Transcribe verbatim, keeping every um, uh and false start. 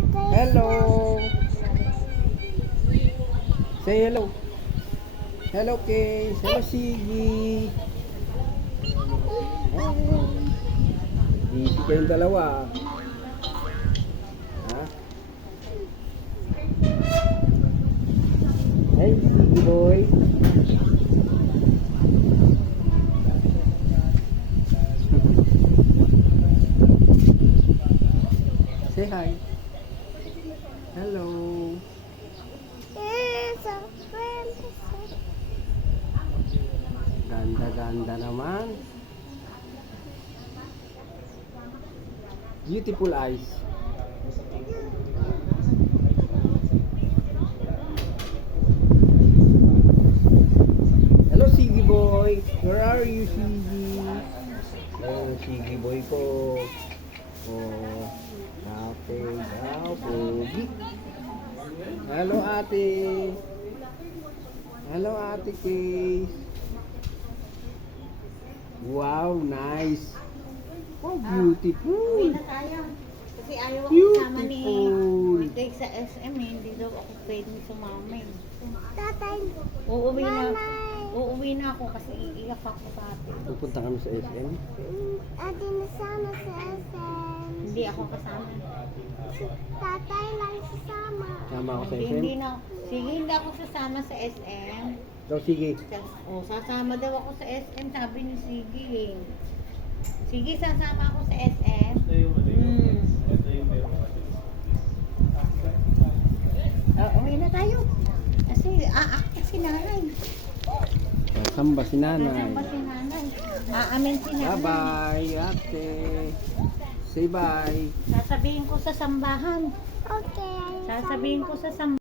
Hello. Say hello. Hello, Case. Hello, Siggy. Easy kayong dalawa. Ha? Hey, Siggy boy. Say hi. Hello. Ganda-ganda naman. Beautiful eyes. Hello, Siggy boy. Where are you, Siggy? Oh, Siggy boy ko. Oh, ate daw, pogi. Hello, ate. Hello, ate Case. Wow, nice. Oh, beautiful. Uwi na tayo. Kasi ayaw ako kasama ni Beautiful. Dave sa S M eh. Hindi daw ako pwedeng sumama eh. Tatay, Uuwi na, nanay. uuwi na ako kasi iiyak ako sa atin. Pupunta kami sa S M. Mm, Ate nasama sa S M. Hindi ako kasama. Si tatay lang sasama. Sama ako sa Hindi, S M. hindi na. Sige, hindi ako sasama sa S M. So, sige. O, sasama daw ako sa S M, sabi ni Sige eh. Sige, sasama ako sa S M. Hmm. Uh, uwi na tayo. Kasi, ah, ah, si nanay. Samba si nanay. Nasaan ba si nanay? Aamin si nanay. Bye-bye, ate. Say bye. Sasabihin ko sa sambahan. Okay. Sasabihin ko sa sambahan.